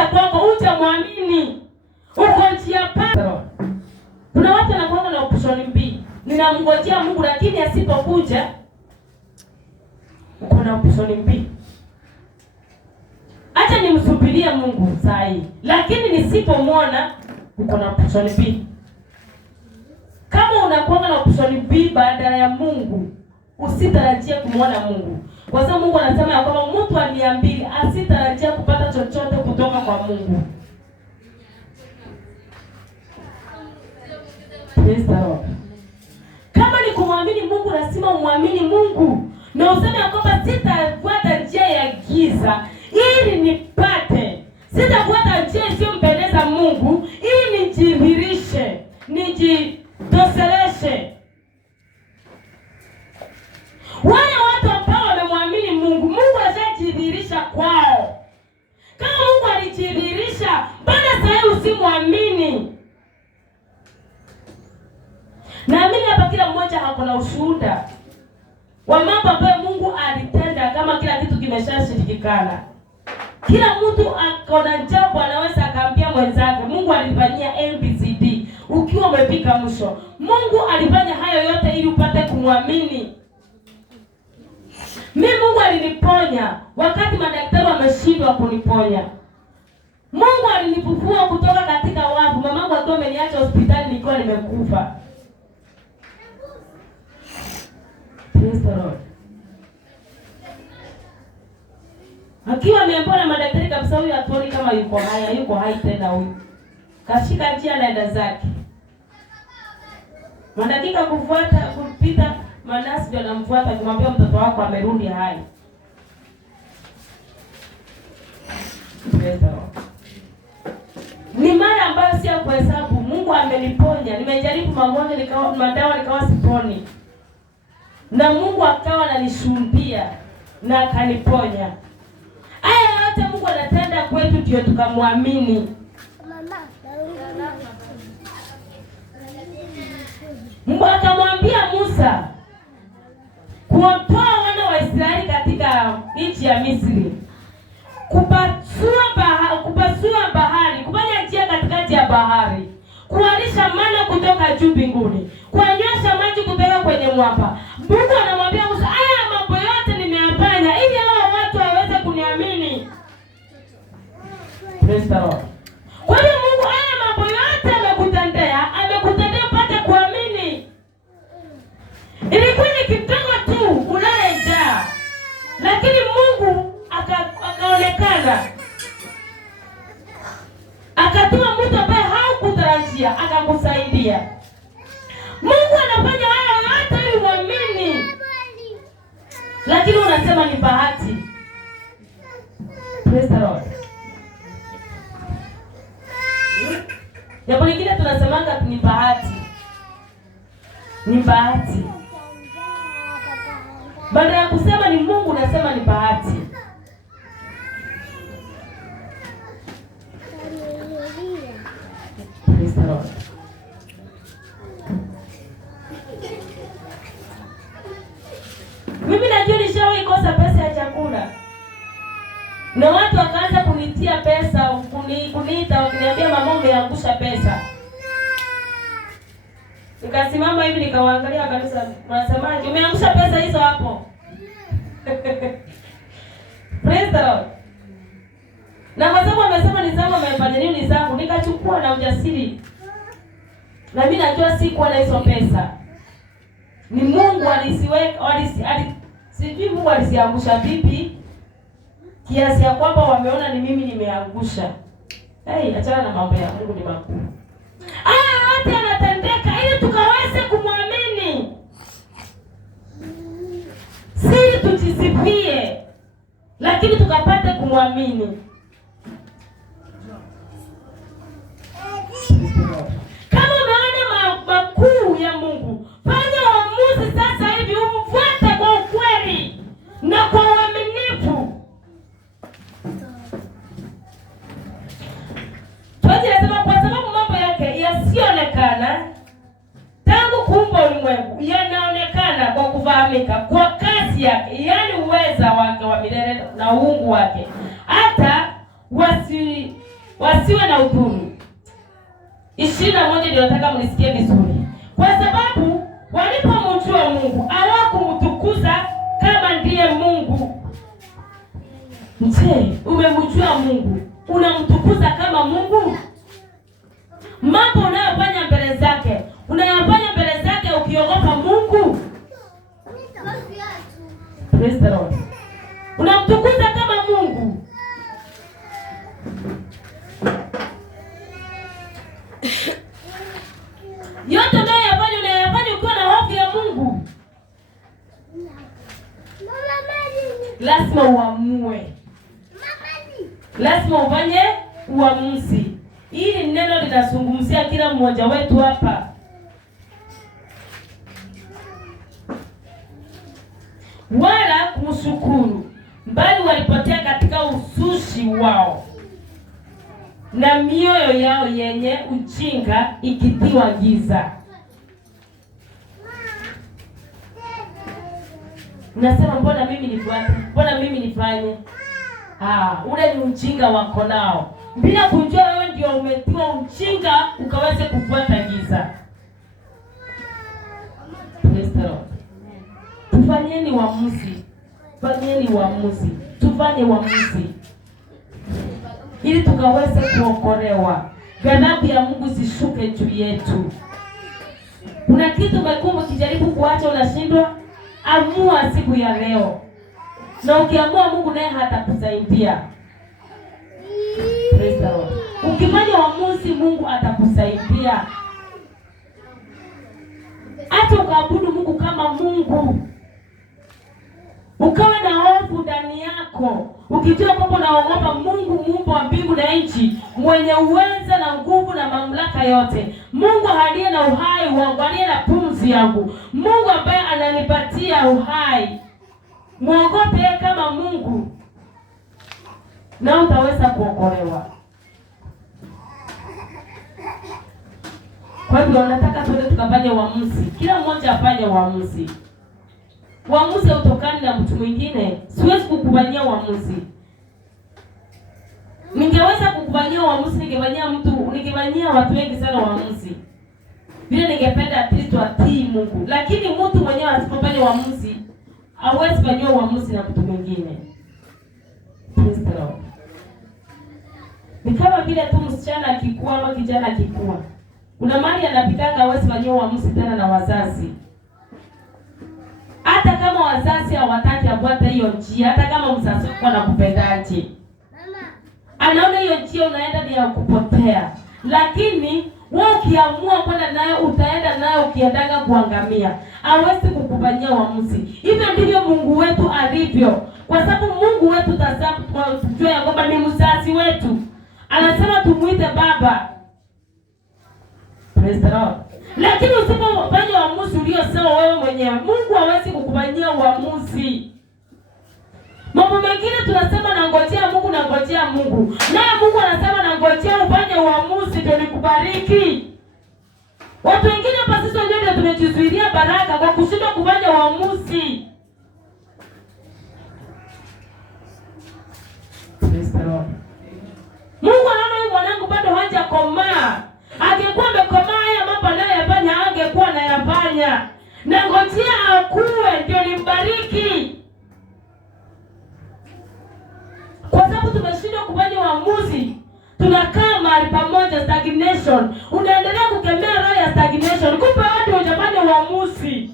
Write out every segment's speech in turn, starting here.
kujidhihirisha kwako, hujamwamini. Uko njia panda. Kuna watu wanakuwa na option mbili. Ninamngojea Mungu lakini asipokuja, uko na option mbili. Acha nimsubirie Mungu saa hii, lakini nisipomwona, uko na option mbili. Kama unakuwa na option mbili badala ya Mungu, usitarajie kumwona Mungu. Kwa sababu Mungu anasema ya kwamba mtu aniambie asitarajia kupata chochote kutoka kwa Mungu. Praise the Lord. Kama ni kumwamini Mungu, lazima umwamini Mungu. Na useme ya kwamba sitafuata njia ya giza ili nipate. Sitafuata njia isiyompendeza Mungu ili nijidhihirishe, nijitosheleshe. Wale watu ambao wamemwamini Mungu, Mungu ashajidhihirisha kwao. Kama Mungu alijidhihirisha, mbona sasa usimwamini? Naamini hapa kila mmoja ako na ushuhuda wa mambo ambayo Mungu alitenda, kama kila kitu kimeshashirikana. Kila mtu ako na jambo anaweza akaambia mwenzake, Mungu alifanyia ABCD. Ukiwa umepika mwisho, Mungu alifanya hayo yote ili upate kumwamini. Mimi Mungu aliniponya wakati madaktari wameshindwa kuniponya. Mungu alinifufua kutoka katika wafu. Mamangu akiwa ameniacha hospitali nilikuwa nimekufa. Praise the Lord. Akiwa ameambiwa na madaktari kabisa, huyu hatuoni kama yuko hai tena huyu. Kashika njia naenda zake. Madakika kupita, manasi ndio anamfuata kumwambia mtoto wako amerudi hai. Praise the Lord. Ni mara ambayo si ya kuhesabu. Mungu ameniponya. Nimejaribu magonjwa madawa nikawa siponi. Na Mungu akawa ananishuhudia na akaniponya. Haya yote Mungu anatenda kwetu ndio tukamwamini. Mungu akamwambia Musa kuotoa wana wa Israeli katika nchi ya Misri, kupasua bahari, kufanya njia katikati ya bahari, kuwalisha mana kutoka juu mbinguni, kuanywesha maji kutoka kwenye mwamba. Mungu anamwambia Musa, haya mambo yote nimeyafanya ili hao watu waweze kuniamini. Praise the Lord. Kwa hiyo Mungu haya mambo yote amekutendea upate kuamini. Ilikuwa ni kidogo tu ulale njaa, lakini Mungu akaonekana. Akatuma mtu ambaye haukutarajia akakusaidia. Mungu anafanya haya yote ili uamini. Lakini unasema ni bahati. Praise the Lord. Jambo lingine tunasemanga ni bahati. Ni bahati. Baada ya kusema ni Mungu unasema ni bahati. Praise the Lord. Mimi najua nishawahi kosa pesa ya chakula. Na watu wakaanza kunitia pesa, kuniita wakiniambia mama umeangusha pesa. Nikasimama hivi nikawaangalia kabisa, unasemaje? Umeangusha pesa hizo hapo? Praise the Lord. Na kwa sababu amesema ni zangu, amefanya nini zangu, nikachukua na ujasiri. Na mimi najua sikuwa na hizo pesa. Ni Mungu alisiweka, sijui Mungu alisiangusha vipi kiasi ya kwamba wameona ni mimi nimeangusha. Achana na mambo ya Mungu, ni makuu. Haya yote yanatendeka ili tukaweze kumwamini. Si tujisifie, lakini tukapate kumwamini. Kama unaona makuu ya Mungu, fanya uamuzi sasa hivi umfuate kwa ukweli na kwa uaminifu. Tunasema kwa sababu mambo yake yasionekana tangu kuumba ulimwengu yanaonekana kwa kufahamika kwa kazi yake, yaani uweza wake wa milele na uungu wake, hata wasiwe na udhuru. 21 ndio nataka mnisikie vizuri. Kwa sababu walipomjua Mungu hawakumtukuza kama ndiye Mungu. Je, umemjua Mungu? Unamtukuza kama Mungu? Mambo unayofanya mbele zake, unayofanya mbele zake ukiogopa Mungu? Praise the Lord. Unamtukuza kama Mungu? Yote unayofanya ukiwa na hofu ya Mungu. Lazima uamue. Lazima ufanye uamuzi. Hili neno linazungumzia kila mmoja wetu hapa. Wala kumshukuru, bali walipotea katika uzushi wao, na mioyo yao yenye ujinga ikitiwa giza. Nasema mbona mimi nifuate? Mbona mimi nifanye? Ule ni ujinga wako nao. Bila kujua wewe ndio umetiwa ujinga ukaweze kufuata giza. Praise the Lord. Tufanyeni uamuzi. Fanyeni uamuzi. Tufanye uamuzi ili tukaweze kuokolewa. Ghadhabu ya Mungu zishuke juu yetu. Kuna kitu umekuwa ukijaribu kuacha unashindwa? Amua siku ya leo. Na ukiamua Mungu naye hatakusaidia. Praise the Lord. Ukifanya uamuzi Mungu atakusaidia. Hata ukaabudu Mungu kama Mungu. Ukawa na hofu ndani yako. Ukijua kwamba unaogopa Mungu muumba wa mbingu na nchi, mwenye uweza na nguvu na mamlaka yote. Mungu aliye na uhai wangu, aliye na pumzi yangu. Mungu ambaye ananipatia uhai. Muogope kama Mungu na utaweza kuokolewa. Kwa hivyo nataka tuende tukafanye uamuzi. Kila mmoja afanye uamuzi. Uamuzi utokani na mtu mwingine. Siwezi kukubania uamuzi. Ningeweza kukubania uamuzi, ningefanyia watu wengi sana uamuzi. Vile ningependa Kristo atii Mungu. Lakini mtu mwenyewe asipofanya uamuzi, hawezi fanyia uamuzi na mtu mwingine. Praise the Lord. Ni kama vile tu msichana akikua au kijana akikua. Kuna mali anapitaka hawezi fanyia uamuzi tena na wazazi. Hata kama wazazi hawataki afuate hiyo njia, hata kama mzazi wako anakupendaje. Anaona hiyo njia unaenda ni ya kupotea. Lakini wewe ukiamua kwenda nayo utaenda nayo ukiendaga kuangamia. Hawezi kukufanyia uamuzi. Hivyo ndivyo Mungu wetu alivyo. Kwa sababu Mungu wetu tujue ya kwamba ni mzazi wetu. Anasema tumuite baba. Praise the Lord. Lakini usipofanya uamuzi ulio sawa wewe mwenyewe, Mungu hawezi kukufanyia uamuzi. Mambo mengine tunasema nangojea Mungu, nangojea Mungu. Naye Mungu anasema nangojea ufanye uamuzi ndio nikubariki. Watu wengine hapa sisi wenyewe ndio tumejizuilia baraka kwa kushindwa kufanya uamuzi. Praise the Lord. Mungu anaona huyu mwanangu bado hajakomaa. Angekuwa amekomaa haya mambo anayoyafanya angekuwa anayafanya. Na ngojea akue ndio nimbariki. Kwa sababu tumeshindwa kufanya uamuzi, tunakaa mahali pamoja, stagnation. Unaendelea kukemea roho ya stagnation. Kumbe watu hujafanya uamuzi.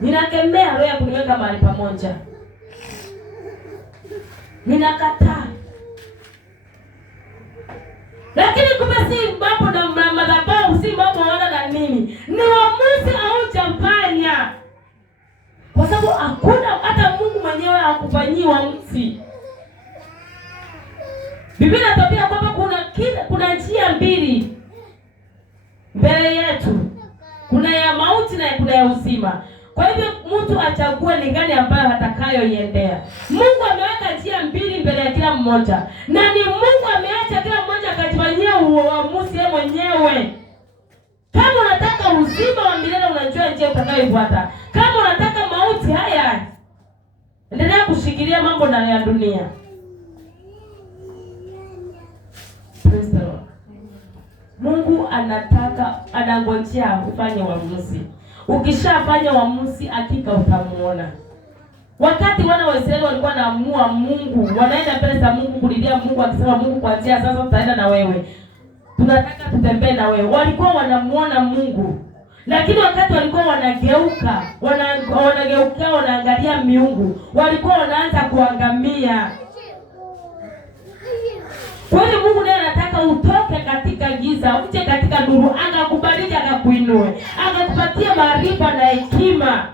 Ninakemea roho ya kuniweka mahali pamoja. Ninakataa. Lakini kumbe si mambo na madhabahu, si mambo wana na nini. Ni uamuzi haujafanya. Kwa sababu hakuna hata Mungu mwenyewe hakufanyii uamuzi. Biblia inatuambia kwamba kuna njia mbili mbele yetu. Kuna ya mauti na kuna ya uzima. Kwa hivyo mtu achague ni gani ambayo atakayoiendea. Mungu ameweka njia mbili mbele ya kila mmoja. Na ni Mungu ameacha kila mmoja akajifanyia uamuzi yeye mwenyewe. Kama unataka uzima wa milele unajua njia utakayoifuata. Kama unataka mauti haya Endelea kushikilia mambo ndani ya dunia. Praise the Lord. Mungu anangojea ufanye uamuzi. Ukishafanya uamuzi, hakika utamuona. Wakati wana wa Israeli walikuwa wanaamua Mungu, wanaenda mbele za Mungu kulilia Mungu, akisema Mungu, kuanzia sasa tutaenda na wewe, tunataka tutembee na wewe. Walikuwa wanamuona Mungu. Lakini wakati walikuwa wanageuka, wanaangalia miungu, walikuwa wanaanza kuangamia. Kwa hiyo Mungu ndiye anataka utoke katika giza, uje katika nuru, akakubariki, akakuinue, akakupatia maarifa na hekima.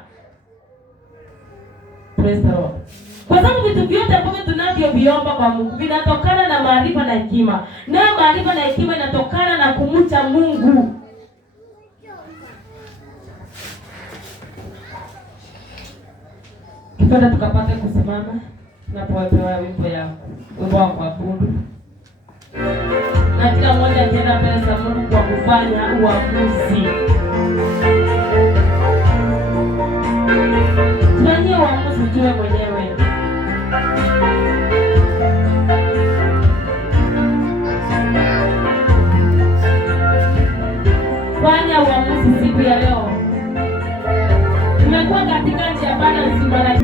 Praise the Lord. Kwa sababu vitu vyote ambavyo tunavyoviomba kwa Mungu vinatokana na maarifa na hekima. Na maarifa na hekima inatokana na kumcha Mungu. Kipenda tukapate kusimama tunapopewa wimbo wa kuabudu. Na kila mmoja akienda mbele za Mungu kwa kufanya uamuzi. Fanyia uamuzi tuwe mwenyewe. Fanya uamuzi siku ya leo. Tumekuwa katika njia bana nzima na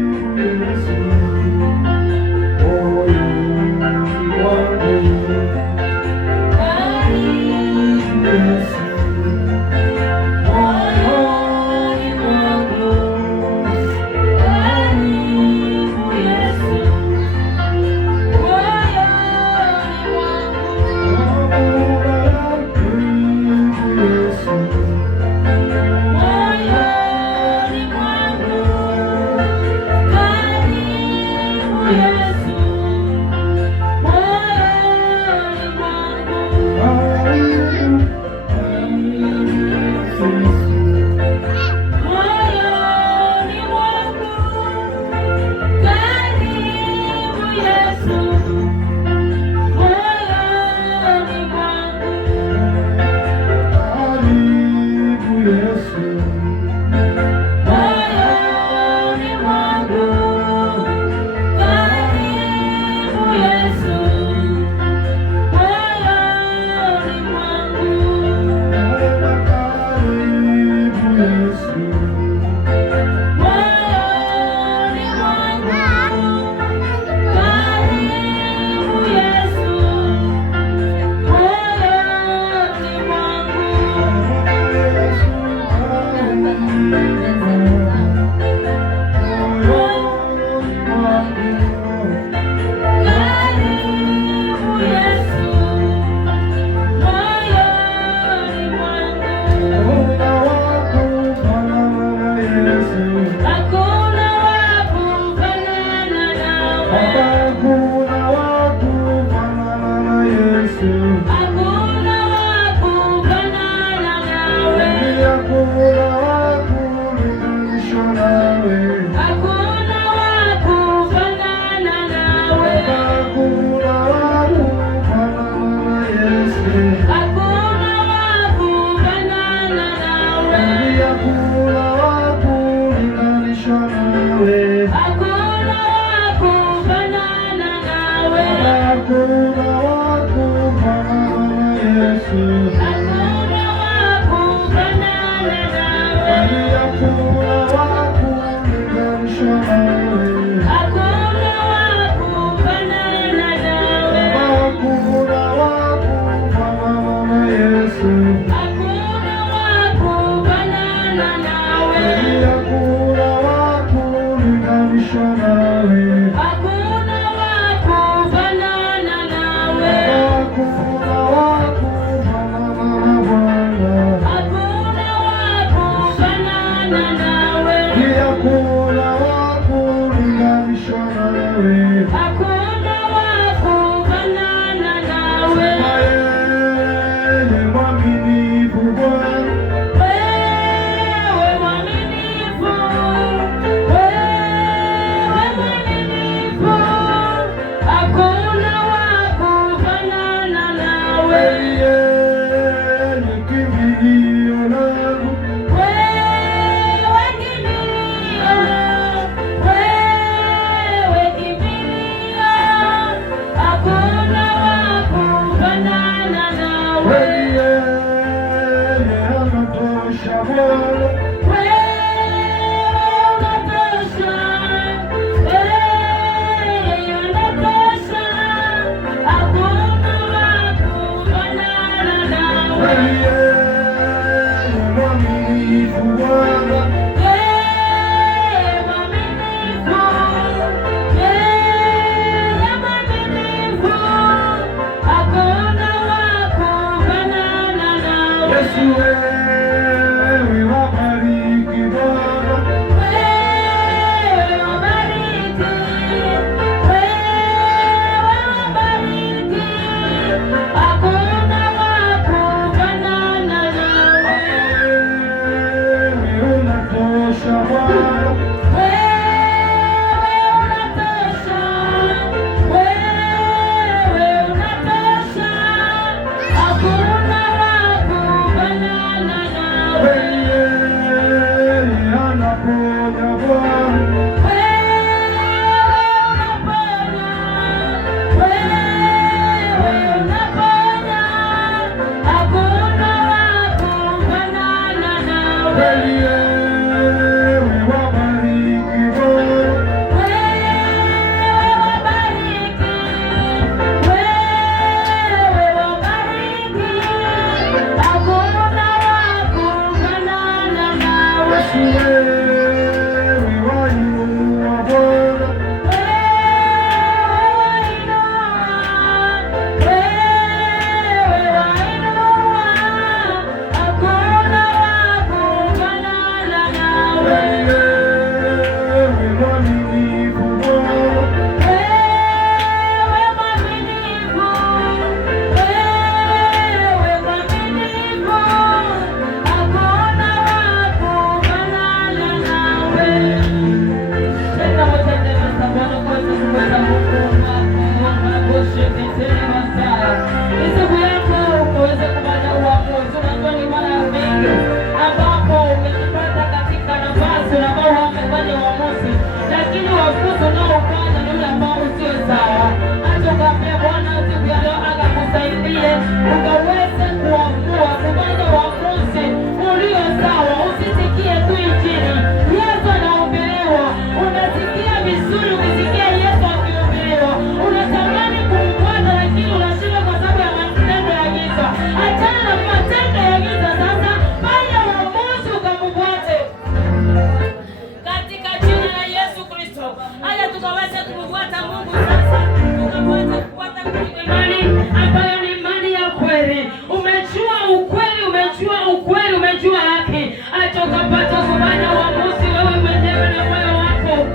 ambayo ni imani ya kweli. Umejua ukweli, umejua ukweli, umejua haki, acha ukapata kufanya uamuzi wewe mwenyewe na moyo wako.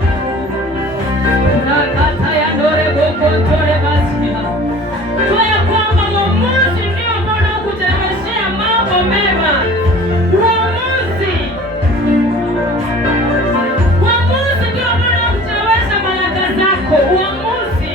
Nakata ya ndore boko tore masia. Tuya kwamba uamuzi ndio mbona kucheleweshea mambo mema. Uamuzi ndio mbona kuchelewesha baraka zako. Uamuzi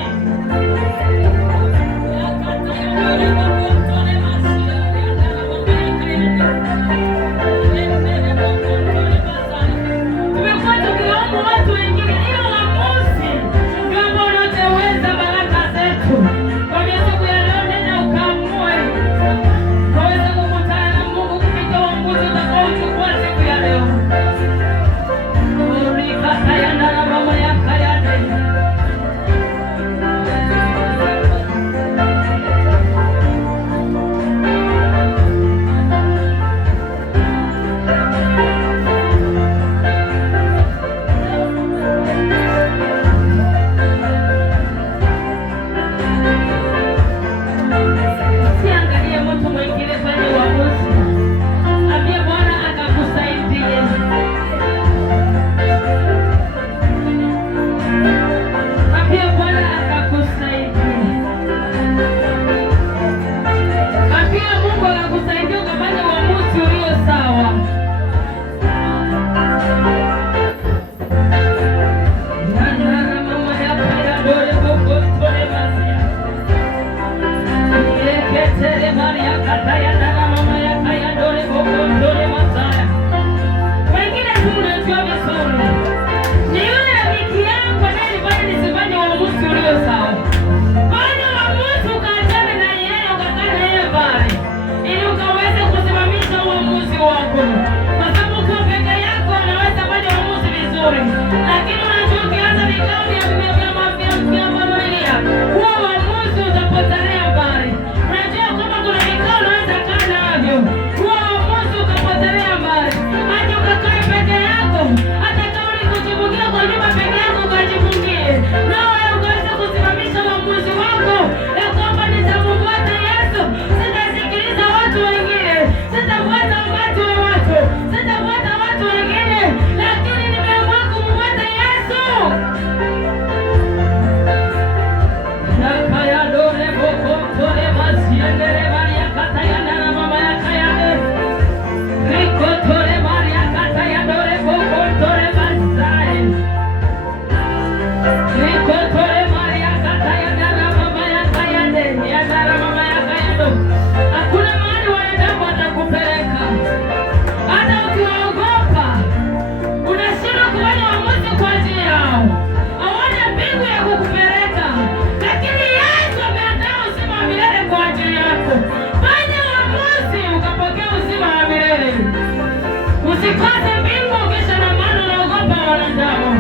usikose mbingu kisha na maana unaogopa wanadamu.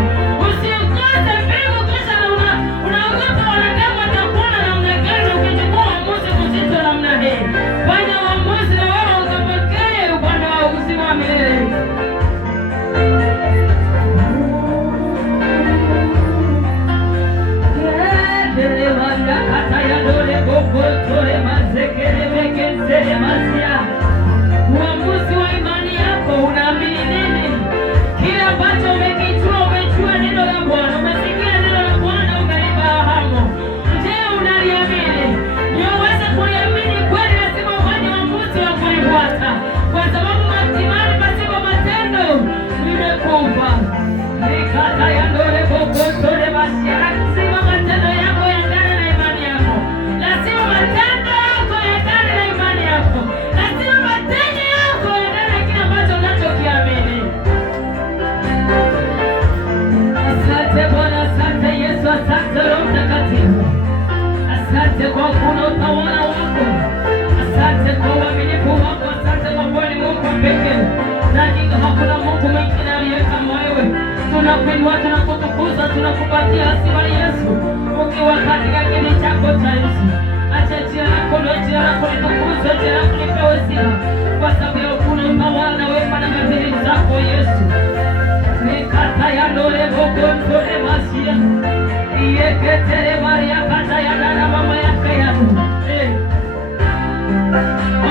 Usikose mbingu kisha unaogopa wanadamu watakuona namna gani ukichukua uamuzi mzito namna hii. Fanya uamuzi na wewe ukapokee upande wa uzima wa milele. Uamuzi wa imani yako, unaamini nini? Kile ambacho umekijua, umejua neno la Bwana, umesikia neno la Bwana ukalifahamu. Je, unaliamini? Ndio uweze kuliamini kweli, lazima ufanye uamuzi wa kulifuata, kwa sababu imani pasipo matendo imekufa. Nikata ya ndole bokotole basi, lazima matendo yako yaendane na imani yako. Lazima matendo yako yaendane na imani yako. Lazima matendo yako yaendane na kile ambacho unachokiamini. Asante Bwana, asante Yesu, asante Roho Mtakatifu. Asante kwa kuna utawala wako. Asante kwa uaminifu wako. Asante kwa kuwa ni Mungu pekee. Na hakuna Mungu mwingine aliye kama wewe. Tunakuinua, tunakutukuza, tunakupatia sifa Yesu. Ukiwa katika kiti chako cha enzi. Acha jina lako litukuzwe, jina lako lipewe sifa. Kwa sababu ya kuna utawala na wema na fadhili zako Yesu. Nikata ya ndole bokotole masia. Iyeketere Maria kata ya dada mama yake ya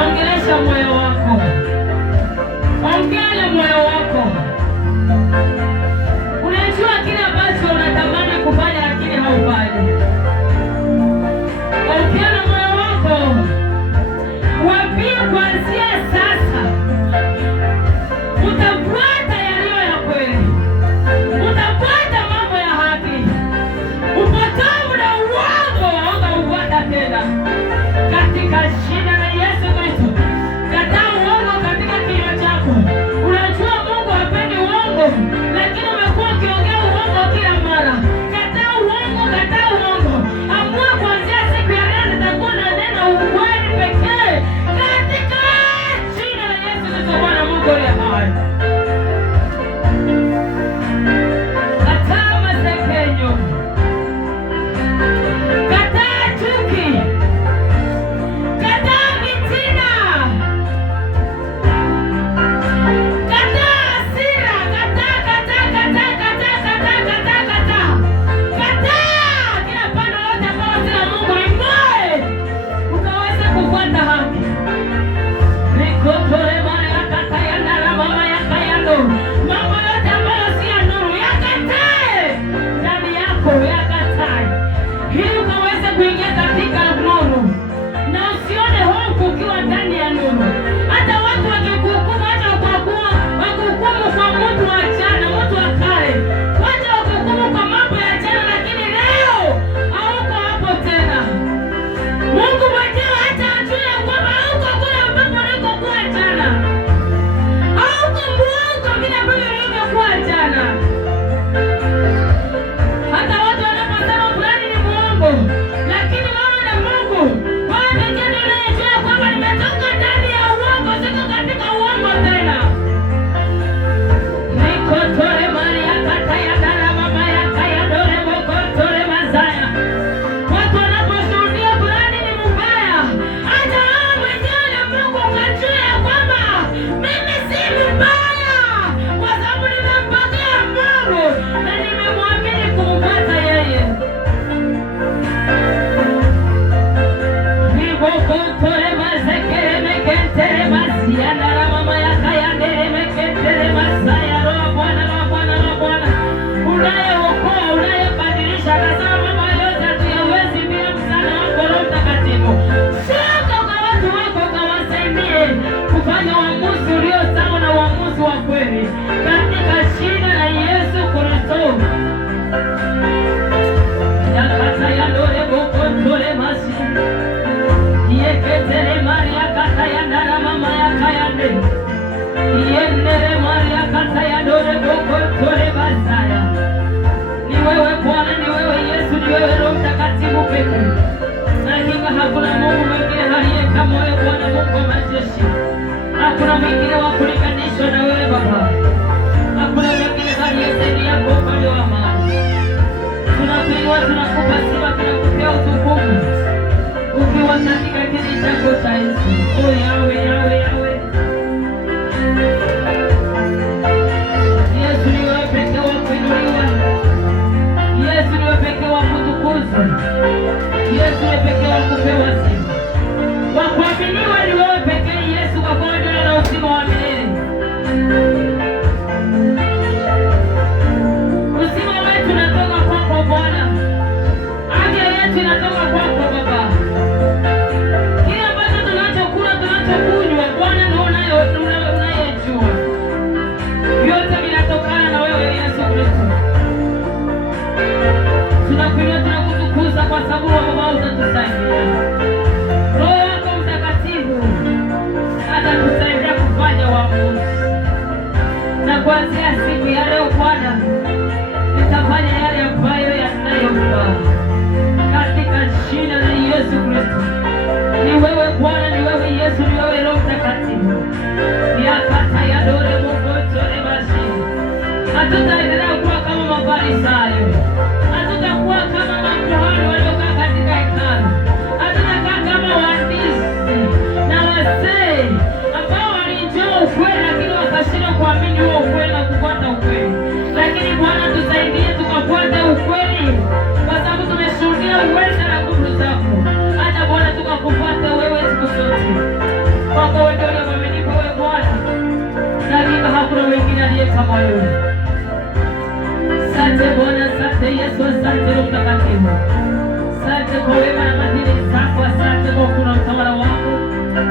Ongelesha moyo wako, ongea moyo wako. Unajua kile ambacho unatamani kufanya lakini haufanyi. Ongea na moyo wako, waambie kuanzia sasa utafuata yaliyo ya kweli, utafuata mambo ya haki, upotovu na uongo hautaufuata tena katika jina la Yesu Kristo. Kataa uongo katika kinywa chako. Unajua Mungu hapendi uongo, lakini umekuwa ukiongea uongo kila mara. Kataa uongo, kataa uongo. Amua kuanzia siku ya leo nitakuwa nanena ukweli pekee katika jina la Yesu Kristo, Bwana Mungu aliye hai. Kataa masekenyo, kataa chuki, kataa vitina, kataa hasira, kataa kila pando lote ambalo si la Mungu ling'oe, ukaweze kufuata haki. Nikotore mane akata ya ndara mama ya kayando, mambo yote ambayo si ya nuru yakatae ndani yako, yakatae ili ukaweze kuingia katika nuru na usione hofu ukiwa ndani ya nuru. Hata watu wakikuhukumu, hata wakuhukumu kwa mtu wa jana, mtu wa kale, wacha wakuhukumu kwa mambo ya jana, lakini leo hauko hapo tena. Mungu mwenyewe hata ajue kwamba hauko kule ambapo ulikokuwa jana, hauko muongo vile ambavyo ulivyokuwa jana. Hata watu wanaposema fulani ni muongo, lakini wewe na Mungu, wewe pekee ndiye unayejua kwamba nimetoka ndani ya uongo, siko katika uongo tena. Nikotore Maria kata ya dara mama ya kaya dore mokotore mazaya. Watu wanaposhuhudia fulani ni mbaya, hata wewe mwenyewe na Mungu ukajua kwamba mimi si mbaya, kwa sababu nimempokea Mungu na nimemwamini kumfuata yeye. Nibokotore mazekere mekentere masiana la mama ya kaya ndere mekentere masaya. Roho Bwana, Roho Bwana, Roho Bwana unayeokoa, unayebadilisha. Tazama mambo yote hatuyawezi bila msaada wako Roho Mtakatifu. Shuka kwa watu wako ukawasaidie kufanya uamuzi ulio sawa na uamuzi wa kweli katika jina la Yesu Kristo. Yakata ya ndore bokotore masi yeketere Maria kata ya ndara mama ya kayande yendere Maria kata ya ndore bokotore basaya. Ni wewe Bwana, ni wewe Yesu, ni wewe Roho Mtakatifu pekee. Na hakika hakuna Mungu mwingine aliye kama wewe Bwana Mungu wa majeshi. Hakuna mwingine wa kulinganishwa na wewe Baba. Hakuna mwingine aliye zaidi yako upande wa amani. Tunakuinua, tunakupa sifa, tunakupea utukufu ukiwa katika kiti chako cha enzi. Oh Yawe, Yawe, Yawe. Yesu ni wewe pekee wa kuinuliwa. Yesu ni wewe pekee wa kutukuzwa. Yesu ni wewe pekee wa kupewa sifa. Wa kuaminiwa ni wewe pekee Yesu, kwa kuwa ndio na uzima wa milele. Uzima wetu unatoka kwako Bwana. Afya yetu inatoka kwako Baba. Kile ambacho tunachokula, tunachokunywa Bwana ndio unayejua. Vyote vinatokana na wewe Yesu Kristo. Tunakuinua, tunakutukuza kwa sababu Baba utatusaidia. Roho wako Mtakatifu atatusaidia kufanya uamuzi. Na kuanzia siku ya leo Bwana, nitafanya yale ambayo yanayofaa katika jina la Yesu Kristo. Ni wewe Bwana, ni wewe Yesu, ni wewe Roho Mtakatifu. Yakata ya dore mokotore basi. Hatutaendelea kuwa kama Mafarisayo. Hatutakuwa kama makuhani waliokaa katika hekalu. Hatutakaa kama waandishi na wazee ambao walijua ukweli lakini wakashindwa kuamini huo ukweli na kufuata ukweli. Lakini Bwana tusaidie tukafuata ukweli, kwa sababu tumeshuhudia uweza na nguvu zako. Hata Bwana tukakupa wewe. Asante Bwana, asante Yesu, asante Roho Mtakatifu. Asante kwa wema na fadhili zako, asante kwa kuna utawala wako,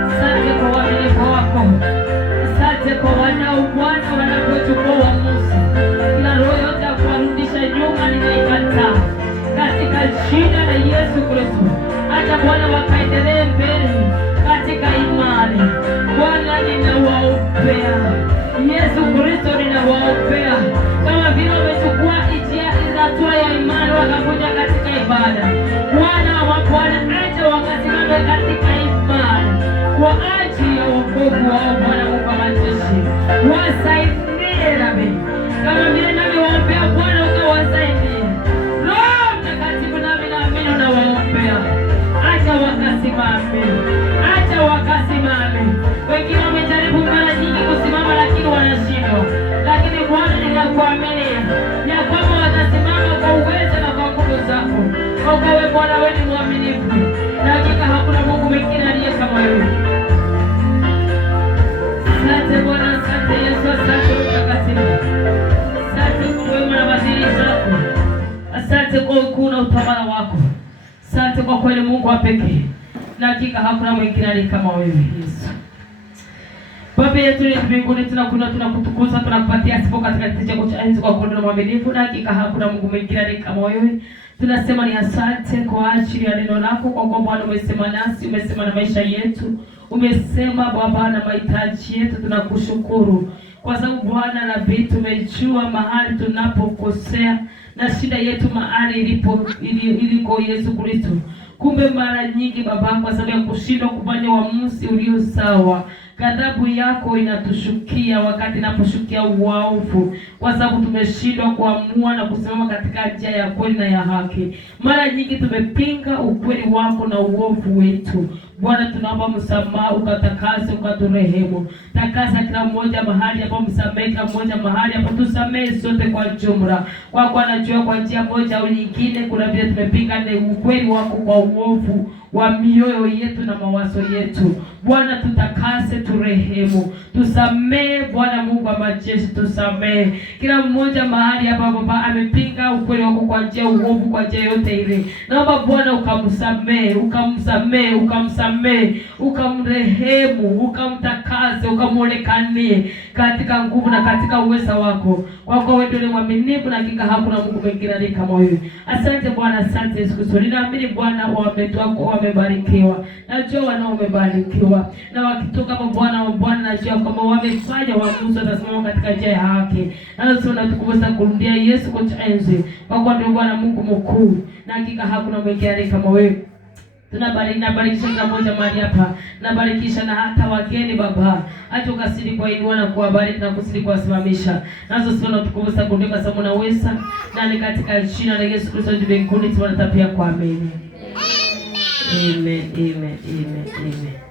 asante kwa uaminifu wako, asante kwa wanao Bwana wanapochukua uamuzi. Kila roho yote ya kuwarudisha nyuma ninaikataa katika jina la Yesu Kristo. Acha Bwana wakaendelee mbele katika imani. Bwana ninawaombea, Yesu Kristo ninawaombea, kama vile wamechukua hatua ya imani wakakuja katika ibada. Bwana wa Bwana, acha wakasimame katika imani kwa ajili ya wokovu wao. Bwana Mungu wa majeshi, wasaidie nami kama vile nami waombea Bwana, ukawasaidie. Roho Mtakatifu, nami naamini unawaombea. Acha wakasimame, acha wakasimame. Wengine wamejaribu mara nyingi kusimama lakini wanashindwa, lakini Bwana ninakuaminia ya kwamba watasimama kwa uwezo na kwa nguvu zako. Ukawe Bwana, wewe ni mwaminifu, na hakika hakuna Mungu mwingine aliye kama wewe. Asante Bwana, asante Yesu, asante Mtakatifu, asante kwa wema na fadhili zako, asante kwa ukuu na utawala wako, asante kwa kweli Mungu wa pekee, na hakika hakuna mwingine aliye kama wewe Yesu. Baba yetu ni mbinguni, tunakutukuza, tunakupatia sifa katika kiti chako cha enzi kwa kuwa na mwaminifu, na hakika hakuna Mungu mwingine aliye kama wewe. Tunasema ni asante kwa ajili ya neno lako, kwa kuwa Bwana umesema nasi, umesema na maisha yetu, umesema Baba na mahitaji yetu. Tunakushukuru kwa sababu Bwana nabii, tumejua mahali tunapokosea na shida yetu mahali iliko Yesu Kristo. Kumbe mara nyingi Baba, kwa sababu ya kushindwa kufanya uamuzi ulio sawa, ghadhabu yako inatushukia wakati inaposhukia uovu, kwa sababu tumeshindwa kuamua na kusimama katika njia ya kweli na ya haki. Mara nyingi tumepinga ukweli wako na uovu wetu. Bwana, tunaomba msamaha, ukatakase, ukaturehemu. Takasa kila mmoja mahali hapo, msamehe kila mmoja mahali hapo, tusamehe sote kwa jumla. Kwa kuwa najua kwa njia moja au nyingine kuna vile tumepinga na ukweli wako kwa uovu wa mioyo yetu na mawazo yetu. Bwana, tutakase, turehemu, tusamehe Bwana Mungu wa majeshi, tusamehe kila mmoja mahali hapa Baba amepinga ukweli wako kwa njia uovu, kwa njia yote ile. Naomba Bwana ukamsamehe, ukamrehemu, ukamtakase, ukamuonekanie katika nguvu na katika uweza wako. Kwa kuwa wewe ndiye mwaminifu, na hakika hakuna Mungu mwingine aliye kama wewe. Asante Bwana, asante Yesu Kristo. Ninaamini Bwana watu wako wamebarikiwa. Najua wanao wamebarikiwa. Na wakitoka hapo Bwana wa Bwana, najua kama wamefanya uamuzi watasimama katika njia ya haki. Na sasa tunatukuza kurudia Yesu kwa enzi. Kwa kuwa ndiye Bwana Mungu mkuu, na hakika hakuna mwingine aliye kama wewe. Nabarikisha kila mmoja mahali hapa, nabarikisha na hata wageni Baba, hata ukasiri kwa inua na kuwabariki na kusiri kuwasimamisha. Nazo sisi tunatukuza kutoka sababu naweza, na ni katika jina la Yesu Kristo mbinguni tunatapia kwa amen. Amen, amen, amen, amen.